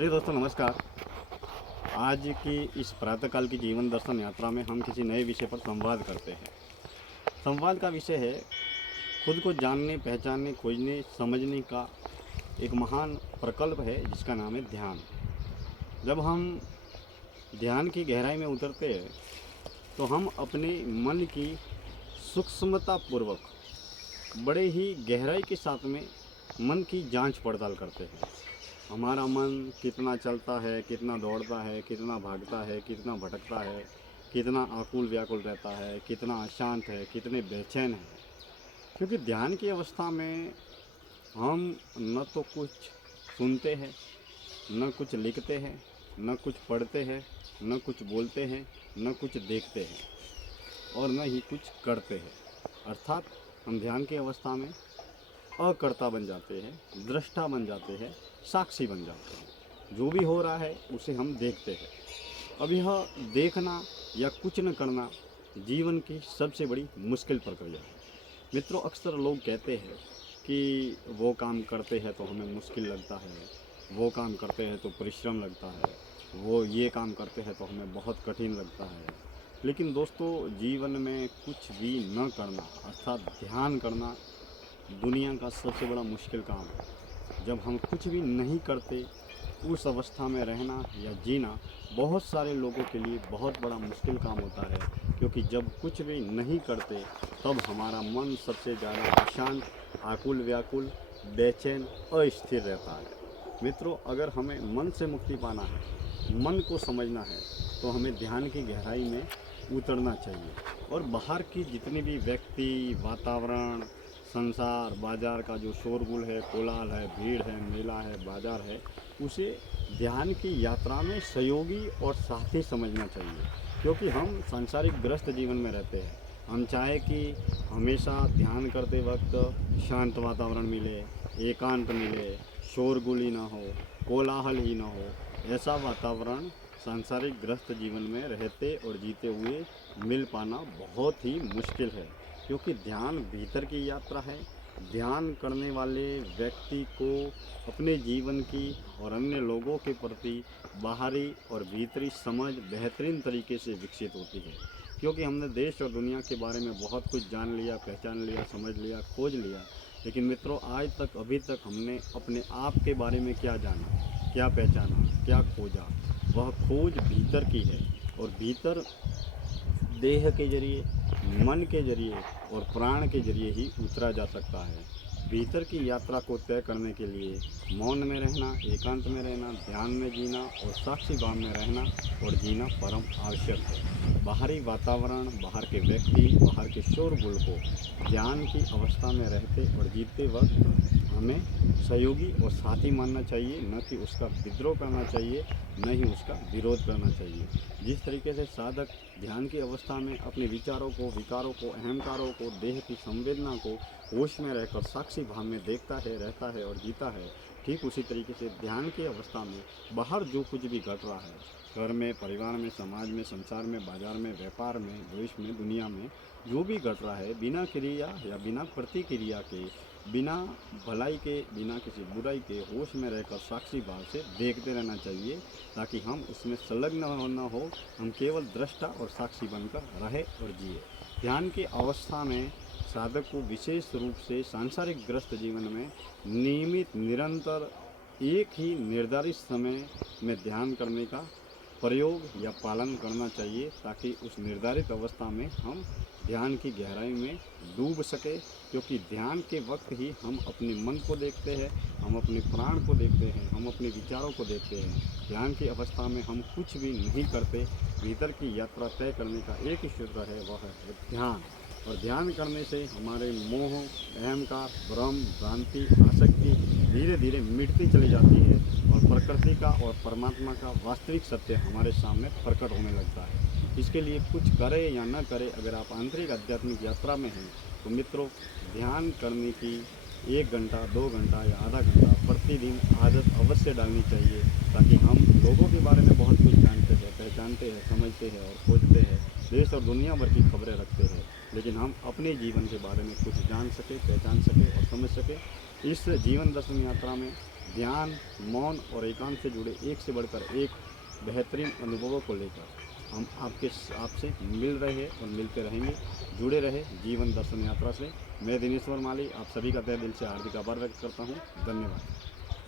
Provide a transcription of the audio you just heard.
प्रिय दोस्तों नमस्कार। आज की इस प्रातःकाल की जीवन दर्शन यात्रा में हम किसी नए विषय पर संवाद करते हैं। संवाद का विषय है खुद को जानने, पहचानने, खोजने, समझने का एक महान प्रकल्प है जिसका नाम है ध्यान। जब हम ध्यान की गहराई में उतरते हैं तो हम अपने मन की सूक्ष्मता पूर्वक बड़े ही गहराई के साथ में मन की जांच पड़ताल करते हैं। हमारा मन कितना चलता है, कितना दौड़ता है, कितना भागता है, कितना भटकता है, कितना आकुल व्याकुल रहता है, कितना अशांत है, कितने बेचैन हैं। क्योंकि ध्यान की अवस्था में हम न तो कुछ सुनते हैं, न कुछ लिखते हैं, न कुछ पढ़ते हैं, न कुछ बोलते हैं, न कुछ देखते हैं और न ही कुछ करते हैं। अर्थात हम ध्यान की अवस्था में अकर्ता बन जाते हैं, दृष्टा बन जाते हैं, साक्षी बन जाते हैं। जो भी हो रहा है उसे हम देखते हैं। अब यह देखना या कुछ न करना जीवन की सबसे बड़ी मुश्किल प्रक्रिया है। मित्रों, अक्सर लोग कहते हैं कि वो काम करते हैं तो हमें मुश्किल लगता है, वो काम करते हैं तो परिश्रम लगता है, वो ये काम करते हैं तो हमें बहुत कठिन लगता है। लेकिन दोस्तों, जीवन में कुछ भी न करना अर्थात ध्यान करना दुनिया का सबसे बड़ा मुश्किल काम है। जब हम कुछ भी नहीं करते, उस अवस्था में रहना या जीना बहुत सारे लोगों के लिए बहुत बड़ा मुश्किल काम होता है। क्योंकि जब कुछ भी नहीं करते तब हमारा मन सबसे ज़्यादा अशांत, आकुल व्याकुल, बेचैन, अस्थिर रहता है। मित्रों, अगर हमें मन से मुक्ति पाना है, मन को समझना है, तो हमें ध्यान की गहराई में उतरना चाहिए और बाहर की जितनी भी व्यक्ति, वातावरण, संसार, बाज़ार का जो शोरगुल है, कोलाहल है, भीड़ है, मेला है, बाज़ार है, उसे ध्यान की यात्रा में सहयोगी और साथी समझना चाहिए। क्योंकि हम सांसारिक ग्रस्त जीवन में रहते हैं। हम चाहे कि हमेशा ध्यान करते वक्त शांत वातावरण मिले, एकांत मिले, शोरगुल ही ना हो, कोलाहल ही ना हो, ऐसा वातावरण सांसारिक ग्रस्त जीवन में रहते और जीते हुए मिल पाना बहुत ही मुश्किल है। क्योंकि ध्यान भीतर की यात्रा है। ध्यान करने वाले व्यक्ति को अपने जीवन की और अन्य लोगों के प्रति बाहरी और भीतरी समझ बेहतरीन तरीके से विकसित होती है। क्योंकि हमने देश और दुनिया के बारे में बहुत कुछ जान लिया, पहचान लिया, समझ लिया, खोज लिया, लेकिन मित्रों, आज तक अभी तक हमने अपने आप के बारे में क्या जाना, क्या पहचाना, क्या खोजा? वह खोज भीतर की है और भीतर देह के जरिए, मन के जरिए और प्राण के जरिए ही उतरा जा सकता है। भीतर की यात्रा को तय करने के लिए मौन में रहना, एकांत में रहना, ध्यान में जीना और साक्षी भाव में रहना और जीना परम आवश्यक है। बाहरी वातावरण, बाहर के व्यक्ति, बाहर के शोरगुल को ध्यान की अवस्था में रहते और जीते वक्त हमें सहयोगी और साथी मानना चाहिए, न कि उसका विद्रोह करना चाहिए, न ही उसका विरोध करना चाहिए। जिस तरीके से साधक ध्यान की अवस्था में अपने विचारों को, विकारों को, अहंकारों को, देह की संवेदना को होश में रहकर साक्षी भाव में देखता है, रहता है और जीता है, ठीक उसी तरीके से ध्यान की अवस्था में बाहर जो कुछ भी घट रहा है, घर में, परिवार में, समाज में, संसार में, बाजार में, व्यापार में, देश में, दुनिया में जो भी घट रहा है, बिना क्रिया या बिना प्रतिक्रिया के, बिना भलाई के, बिना किसी बुराई के होश में रहकर साक्षी भाव से देखते रहना चाहिए, ताकि हम उसमें संलग्न न हो, हम केवल दृष्टा और साक्षी बनकर रहे और जिए। ध्यान की अवस्था में साधक को विशेष रूप से सांसारिक ग्रस्त जीवन में नियमित, निरंतर, एक ही निर्धारित समय में ध्यान करने का प्रयोग या पालन करना चाहिए, ताकि उस निर्धारित अवस्था में हम ध्यान की गहराई में डूब सके। क्योंकि ध्यान के वक्त ही हम अपने मन को देखते हैं, हम अपने प्राण को देखते हैं, हम अपने विचारों को देखते हैं। ध्यान की अवस्था में हम कुछ भी नहीं करते। भीतर की यात्रा तय करने का एक ही सूत्र है, वह है ध्यान। और ध्यान करने से हमारे मोह, अहंकार, भ्रम, भ्रांति, आसक्ति धीरे धीरे मिटती चली जाती है और प्रकृति का और परमात्मा का वास्तविक सत्य हमारे सामने प्रकट होने लगता है। इसके लिए कुछ करें या न करें, अगर आप आंतरिक आध्यात्मिक यात्रा में हैं तो मित्रों, ध्यान करने की 1 घंटा, 2 घंटा या आधा घंटा प्रतिदिन आदत अवश्य डालनी चाहिए, ताकि हम लोगों के बारे में बहुत कुछ जानते हैं, पहचानते हैं, समझते हैं और खोजते हैं, देश और दुनिया भर की खबरें रखते हैं, लेकिन हम अपने जीवन के बारे में कुछ जान सके, पहचान सके और समझ सके। इस जीवन दर्शन यात्रा में ध्यान, मौन और एकांत से जुड़े एक से बढ़कर एक बेहतरीन अनुभवों को लेकर हम आपसे मिल रहे हैं और मिलते रहेंगे। जुड़े रहे जीवन दर्शन यात्रा से। मैं दिनेश्वर माली आप सभी का तहे दिल से हार्दिक आभार व्यक्त करता हूँ। धन्यवाद।